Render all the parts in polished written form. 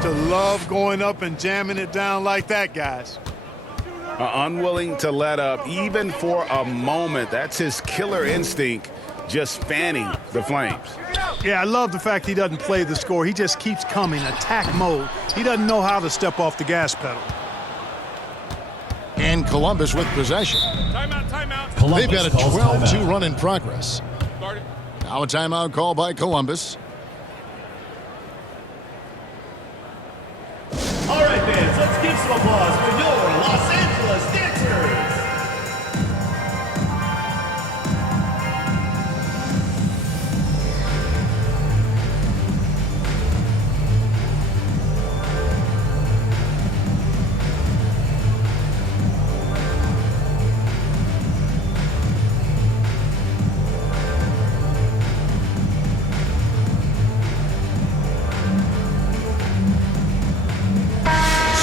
used to love going up and jamming it down like that, guys. Unwilling to let up even for a moment. That's his killer instinct, just fanning the flames. Yeah, I love the fact he doesn't play the score. He just keeps coming, attack mode. He doesn't know how to step off the gas pedal. And Columbus with possession. Timeout. They've got a 12-2 run in progress. Now a timeout call by Columbus. All right, fans, let's give some applause for your Los Angeles Dancers.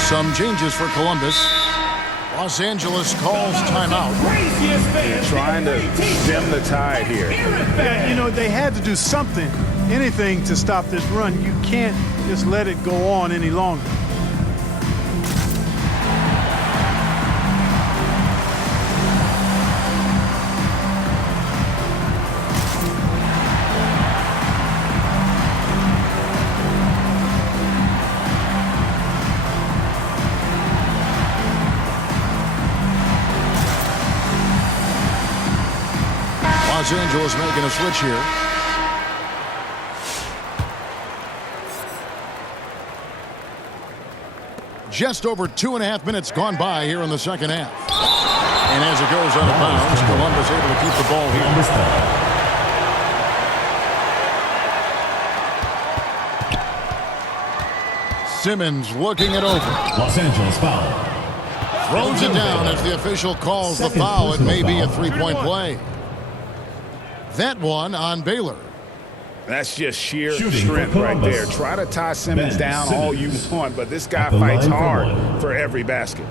Some changes for Columbus. Los Angeles calls timeout. They're trying to stem the tide here. Yeah, you know, they had to do something, anything to stop this run. You can't just let it go on any longer. Los Angeles making a switch here. Just over 2.5 minutes gone by here in the second half. And as it goes out of bounds, Columbus able to keep the ball here. Simmons looking it over. Los Angeles foul. Throws it down as the official calls the foul. It may be a three-point play. That one on Baylor. That's just sheer strength right there. Try to tie Simmons down all you want, but this guy fights hard for every basket.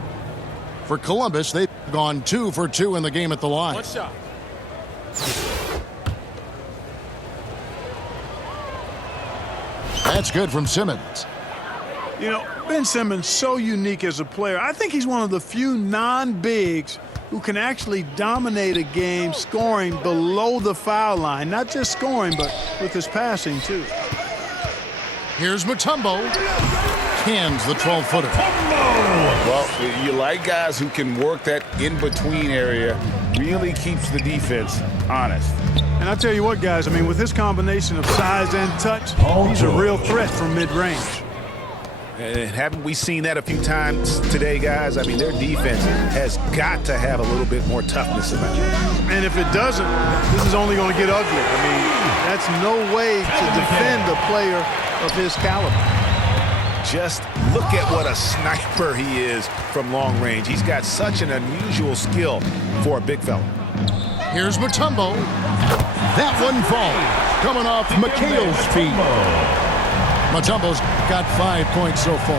For Columbus, they've gone 2 for 2 in the game at the line. One shot. That's good from Simmons. You know, Ben Simmons, so unique as a player. I think he's one of the few non-bigs who can actually dominate a game scoring below the foul line. Not just scoring, but with his passing, too. Here's Mutombo. Cans the 12-footer. Well, you like guys who can work that in-between area, really keeps the defense honest. And I tell you what, guys, I mean, with his combination of size and touch, he's a real threat from mid-range. And haven't we seen that a few times today, guys? I mean, their defense has got to have a little bit more toughness about it. And if it doesn't, this is only going to get ugly. I mean, that's no way to defend a player of his caliber. Just look at what a sniper he is from long range. He's got such an unusual skill for a big fella. Here's Mutombo. That one falls. Coming off McHale's feet. Mutombo's got 5 points so far.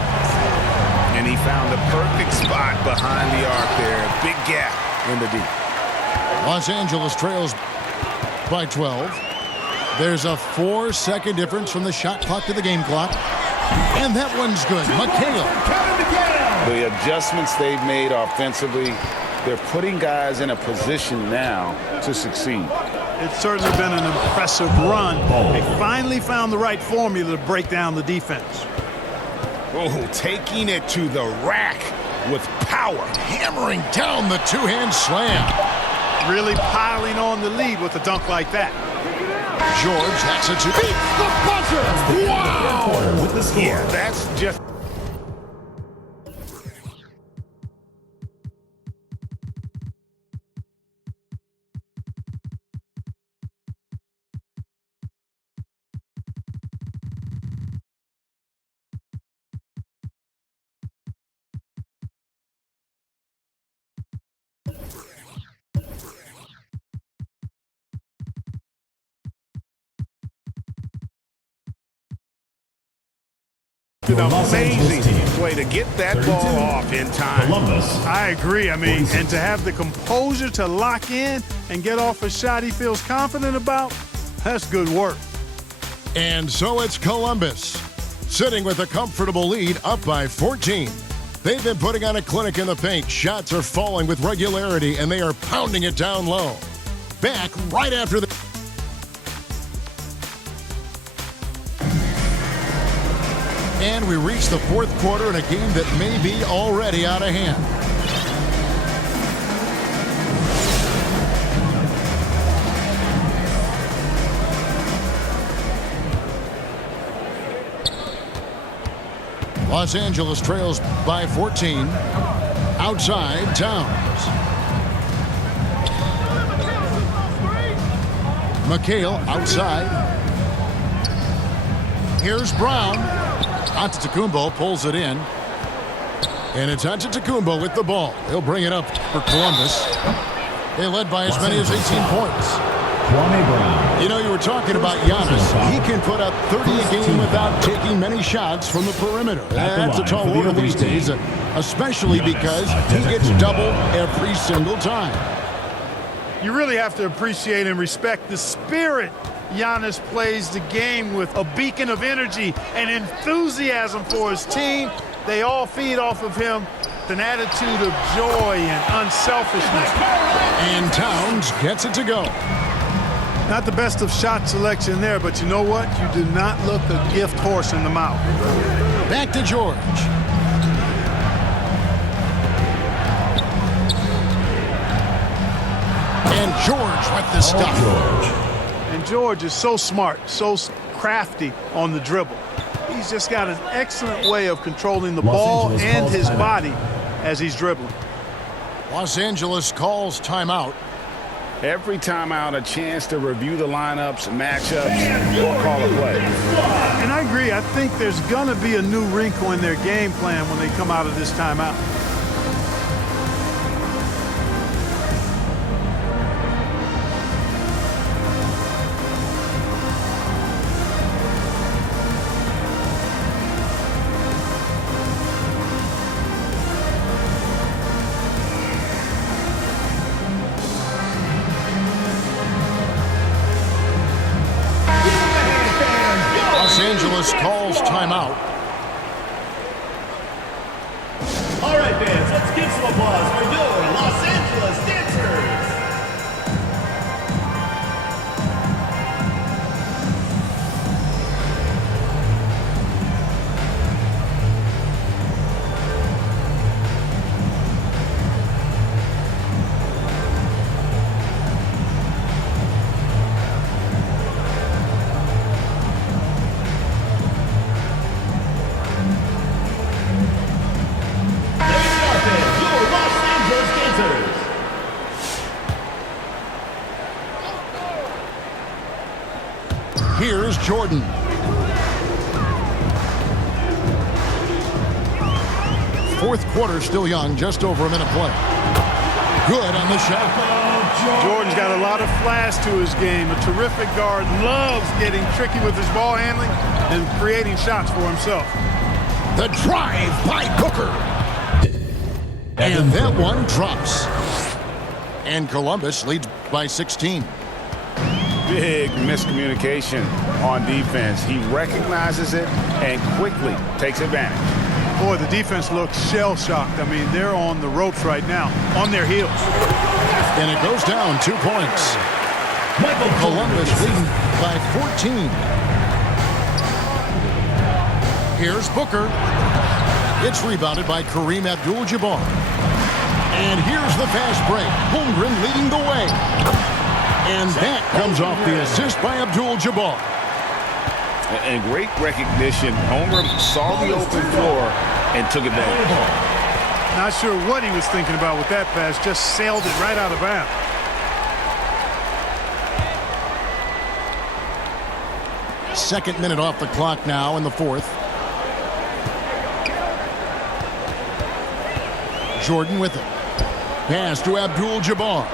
And he found the perfect spot behind the arc there. Big gap in the deep. Los Angeles trails by 12. There's a 4-second difference from the shot clock to the game clock. And that one's good. McHale. The adjustments they've made offensively, they're putting guys in a position now to succeed. It's certainly been an impressive run. They finally found the right formula to break down the defense. Oh, taking it to the rack with power. Hammering down the two-hand slam. Really piling on the lead with a dunk like that. George has it to beat the buzzer. Wow! With the score. Yeah, that's just... an amazing way to get that ball off in time. Columbus. I agree. I mean, and to have the composure to lock in and get off a shot he feels confident about, that's good work. And so it's Columbus Sitting with a comfortable lead, up by 14. They've been putting on a clinic in the paint. Shots are falling with regularity, and they are pounding it down low. Back right after the... And we reach the fourth quarter in a game that may be already out of hand. Los Angeles trails by 14. Outside, Towns. McHale outside. Here's Brown. Antetokounmpo pulls it in. And it's Antetokounmpo with the ball. He'll bring it up for Columbus. They led by as many as 18 points. You know, you were talking about Giannis. He can put up 30 a game without taking many shots from the perimeter. That's a tall order these days, especially because he gets doubled every single time. You really have to appreciate and respect the spirit Giannis plays the game with. A beacon of energy and enthusiasm for his team. They all feed off of him. An attitude of joy and unselfishness. And Towns gets it to go. Not the best of shot selection there, but you know what? You do not look a gift horse in the mouth. Back to George. And George with the stuff. And George is so smart, so crafty on the dribble. He's just got an excellent way of controlling the ball and his body as he's dribbling. Los Angeles calls timeout. Every timeout, a chance to review the lineups, matchups, or call a play. And I agree. I think there's going to be a new wrinkle in their game plan when they come out of this timeout. Los Angeles calls timeout. All right, fans, let's give some applause for your Los Angeles dancers. Here's Jordan. Fourth quarter still young, just over a minute play. Good on the shot. Jordan's got a lot of flash to his game. A terrific guard, loves getting tricky with his ball handling and creating shots for himself. The drive by Booker. And that one drops. And Columbus leads by 16. Big miscommunication on defense. He recognizes it and quickly takes advantage. Boy, the defense looks shell-shocked. I mean, they're on the ropes right now, on their heels. And it goes down 2 points. Columbus leading by 14. Here's Booker. It's rebounded by Kareem Abdul-Jabbar. And here's the fast break. Holmgren leading the way. And that comes off the assist by Abdul-Jabbar. And great recognition. Holmgren saw the open floor and took advantage. Not sure what he was thinking about with that pass. Just sailed it right out of bounds. Second minute off the clock now in the fourth. Jordan with it. Pass to Abdul-Jabbar.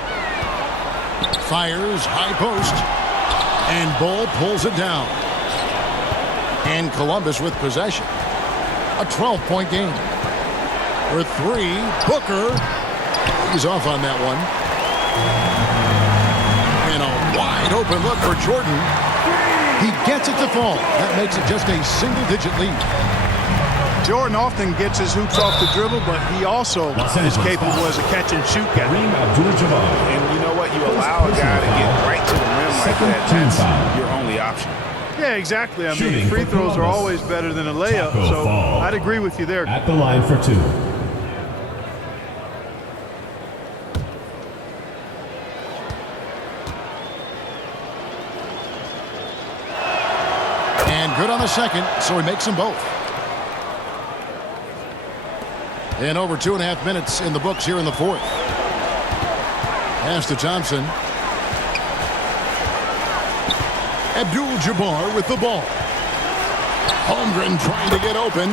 Fires, high post. And Bull pulls it down. And Columbus with possession. A 12-point game. For three, Booker. He's off on that one. And a wide open look for Jordan. He gets it to fall. That makes it just a single-digit lead. Jordan often gets his hoops off the dribble, but he also is capable as a catch-and-shoot guy. And you know what? You allow a guy to get right to the rim like that. That's your only option. Yeah, exactly. I mean, free throws are always better than a layup, so I'd agree with you there. At the line for 2. And good on the second, so he makes them both. And over 2.5 minutes in the books here in the fourth. Pass to Thompson. Abdul-Jabbar with the ball. Holmgren trying to get open.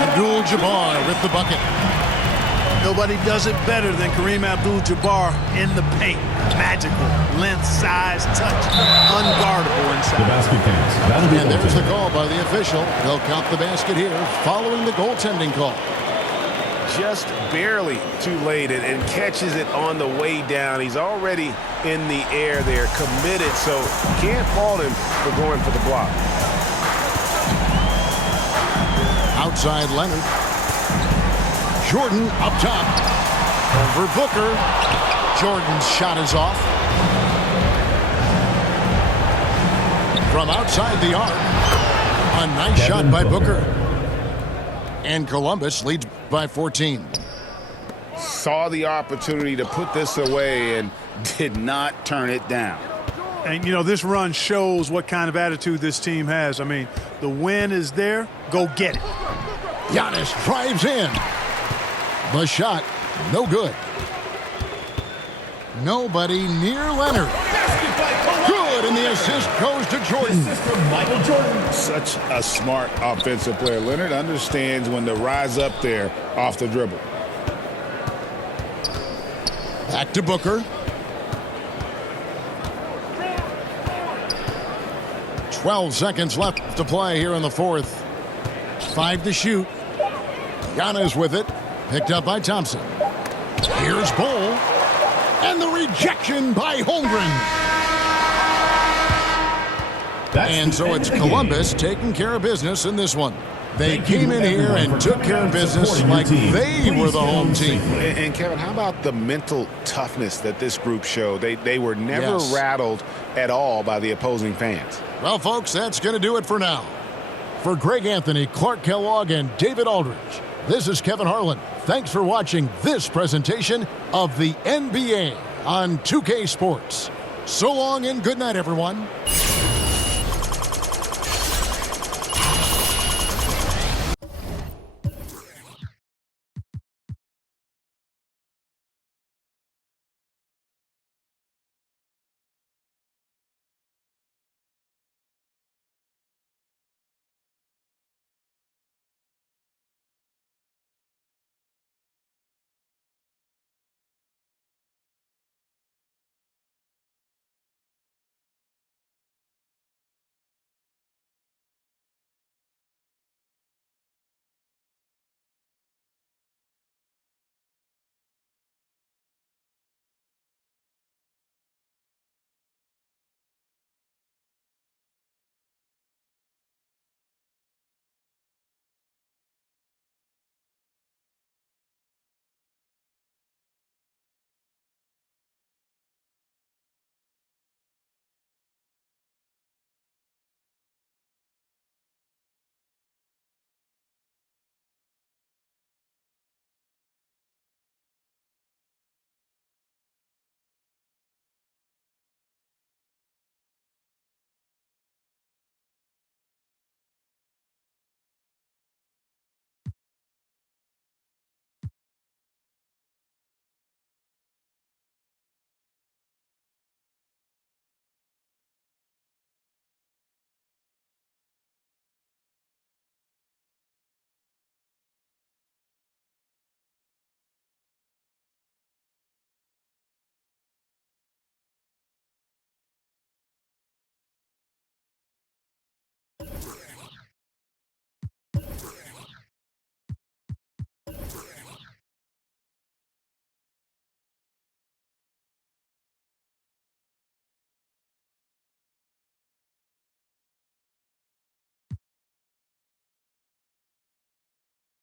Abdul-Jabbar with the bucket. Nobody does it better than Kareem Abdul-Jabbar in the paint. Magical. Length, size, touch. Unguardable inside. The basket counts. That'll be And there's the goaltending. call by the official. They'll count the basket here following the goaltending call. Just barely too late and catches it on the way down. He's already in the air there, committed, so can't fault him for going for the block. Outside Leonard. Jordan up top. Over Booker. Jordan's shot is off. From outside the arc. A nice shot by Booker. And Columbus leads by 14. Saw the opportunity to put this away and did not turn it down. And, you know, this run shows what kind of attitude this team has. I mean, the win is there. Go get it. Giannis drives in. The shot, no good. Nobody near Leonard. Good, and the assist goes to Jordan. Assist from Michael Jordan. Such a smart offensive player. Leonard understands when to rise up there off the dribble. Back to Booker. 12 seconds left to play here in the fourth. 5 to shoot. Giannis with it. Picked up by Thompson. Here's Bull. And the rejection by Holmgren. And so it's Columbus taking care of business in this one. They came in here and took care of business like they were the home team. And Kevin, how about the mental toughness that this group showed? They were never rattled at all by the opposing fans. Well, folks, that's going to do it for now. For Greg Anthony, Clark Kellogg, and David Aldridge, this is Kevin Harlan. Thanks for watching this presentation of the NBA on 2K Sports. So long and good night, everyone.